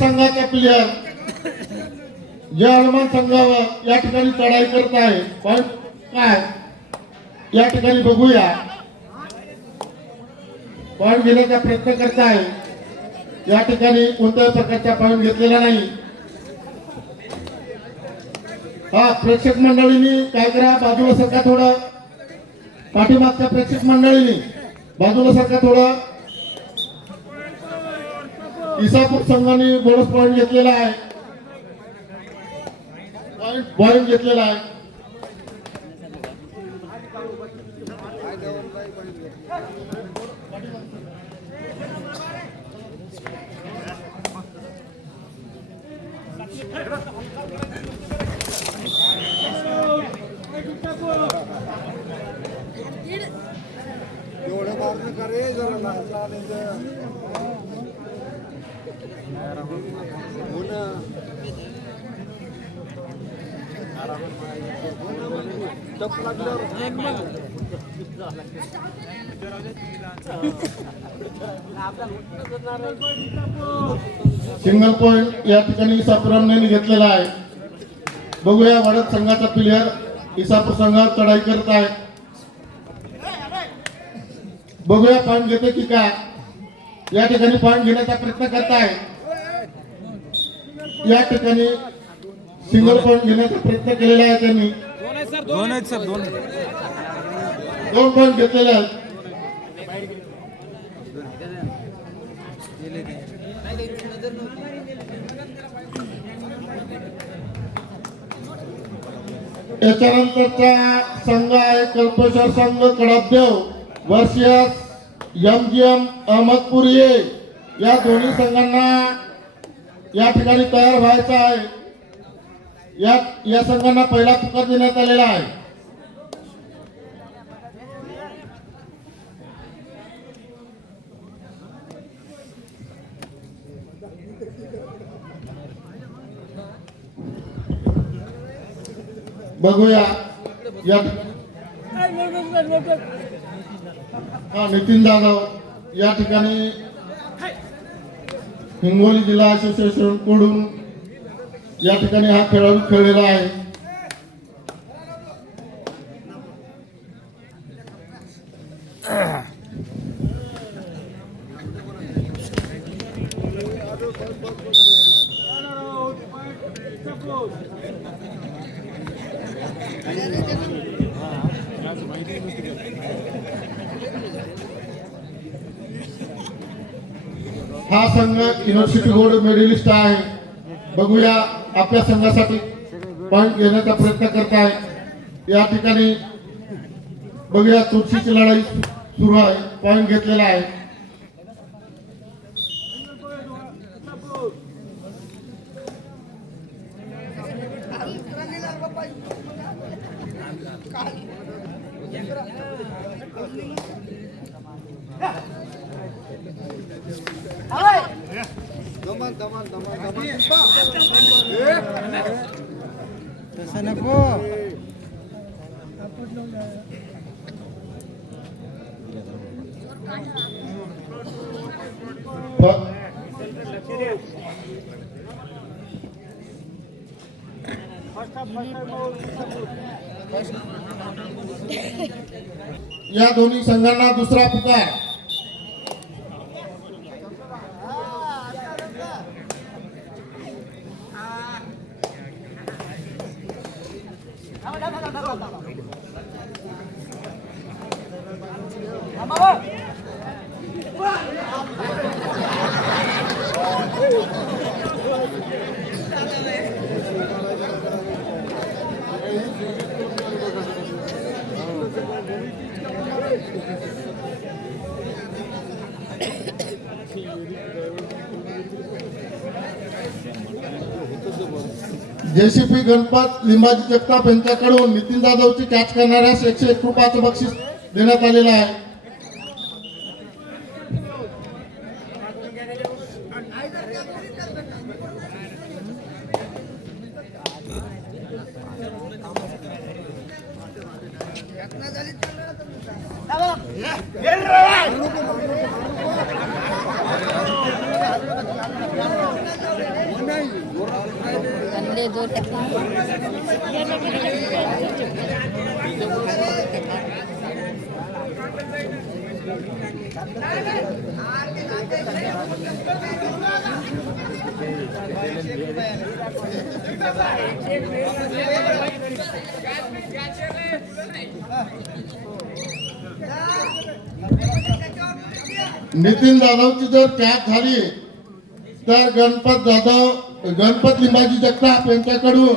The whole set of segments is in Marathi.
संघाचा प्लेयर जे हनुमान संघावर या ठिकाणी चढाई करत आहे पण काय या ठिकाणी बघूया पॉईंट घेण्याचा प्रयत्न करत आहे या ठिकाणी कोणत्याही प्रकारचा पॉईंट घेतलेला नाही। हा प्रेक्षक मंडळींनी काय करा बाजूला सरका थोडं पाठीमागच्या प्रेक्षक मंडळींनी बाजूला सरका थोडं इसापूर संघाने बोनस पॉईंट घेतलेला आहे पॉईंट घेतलेला आहे। सिंगल पॉइंट या ठिकाणी इसापुरांनी घेतलेला आहे। बघूया वडद संघाचा प्लेयर इसापूर संघावर चढाई करत आहे बघूया पॉइंट घेते की काय या ठिकाणी पॉइंट घेण्याचा प्रयत्न करत आहे या ठिकाणी सिंगल पॉइंट घेण्याचा प्रयत्न केलेला आहे त्यांनी दोन पॉइंट घेतलेले आहेत। याच्यानंतरचा संघ आहे कल्पेश्वर संघ कडपदेव वर्सेस एमजीएम अहमदपूर ये या दोन्ही संघांना या ठिकाणी तयार व्हायचं आहे। या संघांना पहिला पुकार देण्यात आलेला आहे। बघूया या नितीन जाधव या ठिकाणी हिंगोली जिल्हा असोसिएशन कडून या ठिकाणी हा खेळाडू खेळलेला आहे। हा संघ युनिव्हर्सिटी गोल्ड मेडलिस्ट आहे। बघूया आपल्या संघासाठी पॉईंट घेण्याचा प्रयत्न करत आहे या ठिकाणी बघूया तुळशीची लढाई सुरू आहे पॉईंट घेतलेला आहे। या दोन्ही संघांना दुसरा पुकार जेसीपी गणपत लिंबाजी जगताप यांच्याकडून नितीन जाधवची कॅच करणाऱ्यास 101 रुपयाचे बक्षीस देण्यात आलेले आहे। ले दो नितीन जाधवची जर कॅच झाली तर गणपत लिंबाजी जगताप यांच्याकडून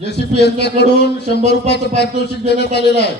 जेसीपी यांच्याकडून 100 रुपयाचं पारितोषिक देण्यात आलेलं आहे.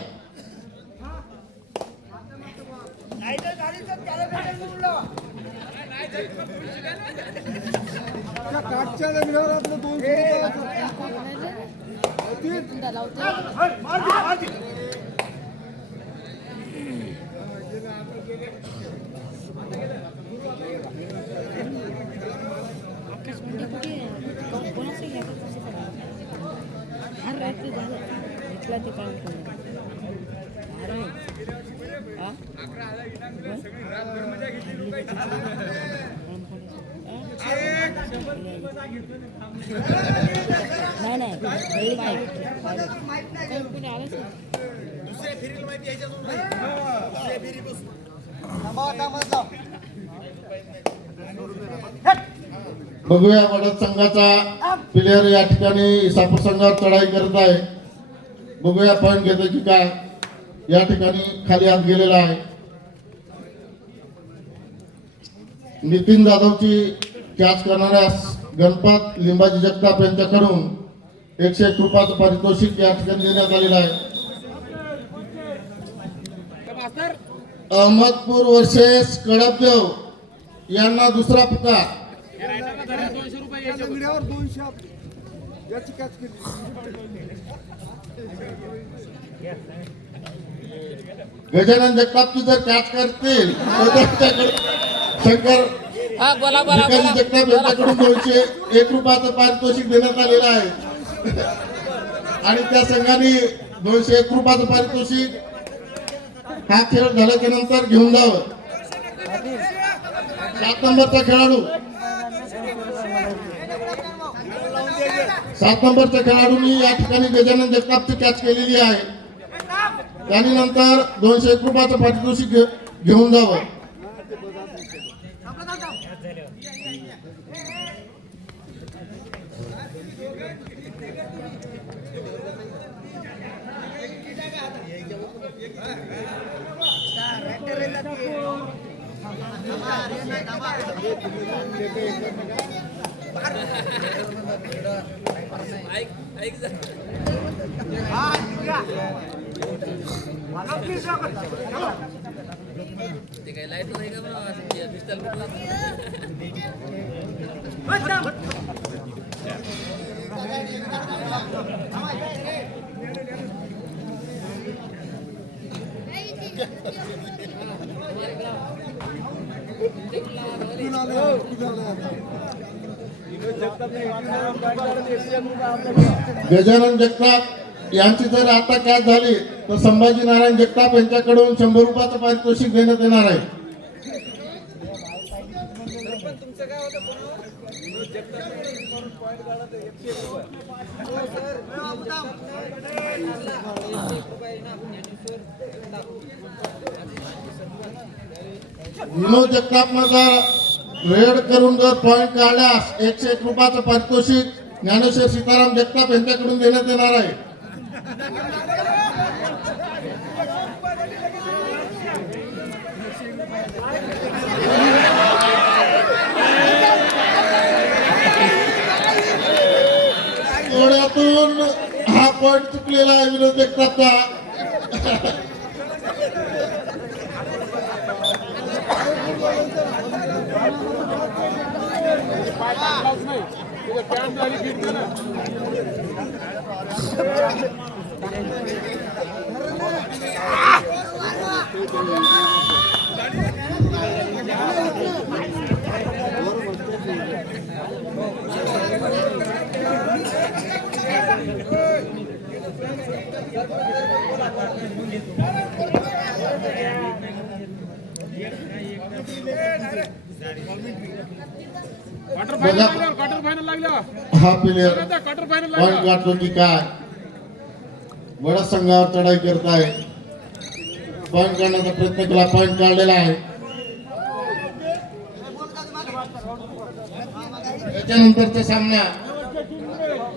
बघूया वडद संघाचा प्लेयर या ठिकाणी इसापूर संघावर चढाई करत आहे. बघूया पॉईंट घेतो की काय. या ठिकाणी खाली हात गेलेला आहे. नितीन जाधवची कॅच करणाऱ्या गणपत लिंबाजी जगताप यांच्याकडून 101 रुपयाचं पारितोषिक या ठिकाणी देण्यात आलेलं आहे. अहमदपूर वर्सेस कडपदेव यांना दुसरा पुकार. गजानन जगतापची जर कॅच करतील तर त्यांच्याकडे शंकर जगताप यांच्याकडून 201 रुपयाचं पारितोषिक देण्यात आलेलं आहे आणि त्या संघाने 201 रुपयाचं पारितोषिक हा खेळ झाल्याच्या नंतर घेऊन जावं. 7 नंबरचा खेळाडू 7 नंबरच्या खेळाडूंनी या ठिकाणी गजानन जगतापची कॅच केलेली आहे. त्यांनी नंतर 201 रुपयाचं पारितोषिक घेऊन जावं. गजानन जगताप यांची जर आता कॅच झाली तर संभाजी नारायण जगताप यांच्याकडून 100 रुपयाचं पारितोषिक देण्यात येणार आहे. विनोद जगतापनं जर रेड करून जर पॉईंट काढल्यास 101 रुपयाचं पारितोषिक ज्ञानेश्वर सीताराम जगताप यांच्याकडून देण्यात येणार आहे. थोड्यातून हा पॉईंट चुकलेला आहे विनोद जगतापचा. हा प्लेयर पॉईंट गाठतो की काय बड्या संघावर चढाई करत आहे पॉईंट काढण्याचा प्रयत्न केला पॉईंट काढलेला आहे त्याच्यानंतरचा सामना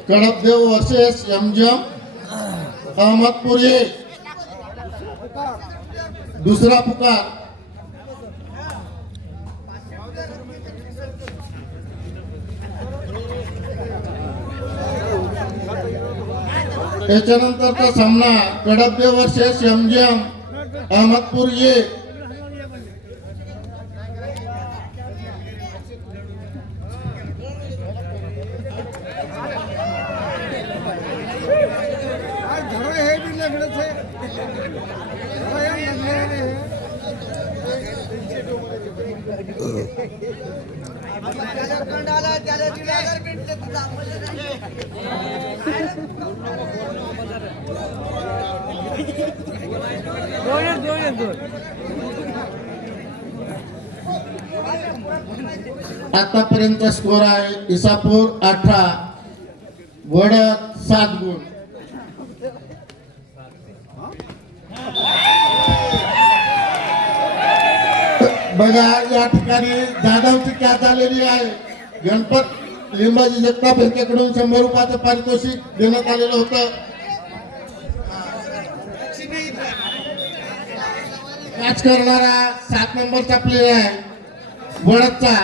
कडपदेव वर्सेस एमजीएम अहमदपूर ये दुसरा पुकार त्याच्यानंतरचा सामना कडपदेव वर्सेस एमजीएम अहमदपूर ये आतापर्यंत स्कोर आहे इसापूर 18 वडद 7 गुण बघा या ठिकाणी जाधवची कॅच झालेली आहे गणपत लिंबाजी जगताप यांच्याकडून 100 रुपयाचं पारितोषिक देण्यात आलेलं होतं कॅच करणारा 7 नंबरचा प्लेयर आहे वडदचा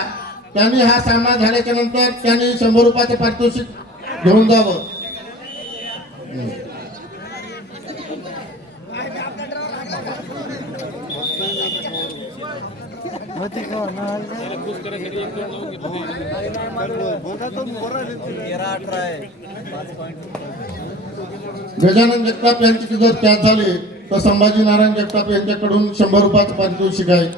त्यांनी हा सामना झाल्याच्या नंतर त्यांनी 100 रुपयाचं पारितोषिक घेऊन जावं गजानन जगताप यांची जर कॅच झाली तर संभाजी नारायण जगताप यांच्याकडून 100 रुपयाचं पारितोषिक आहे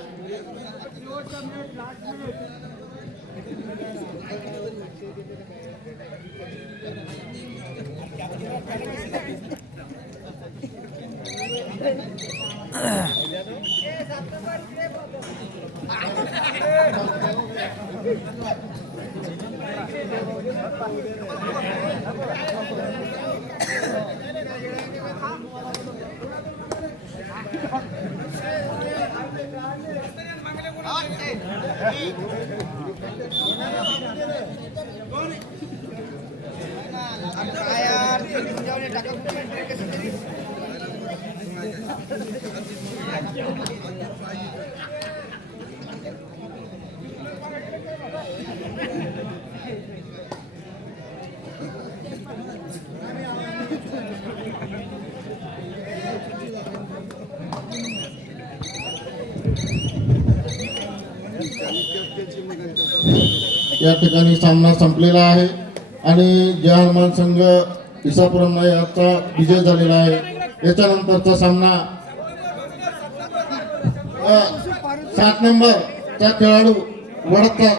या ठिकाणी सामना संपलेला आहे आणि जय हनुमान संघ इसापुरम याचा विजय झालेला आहे याच्यानंतरचा सामना 7 नंबरचा खेळाडू वडदचा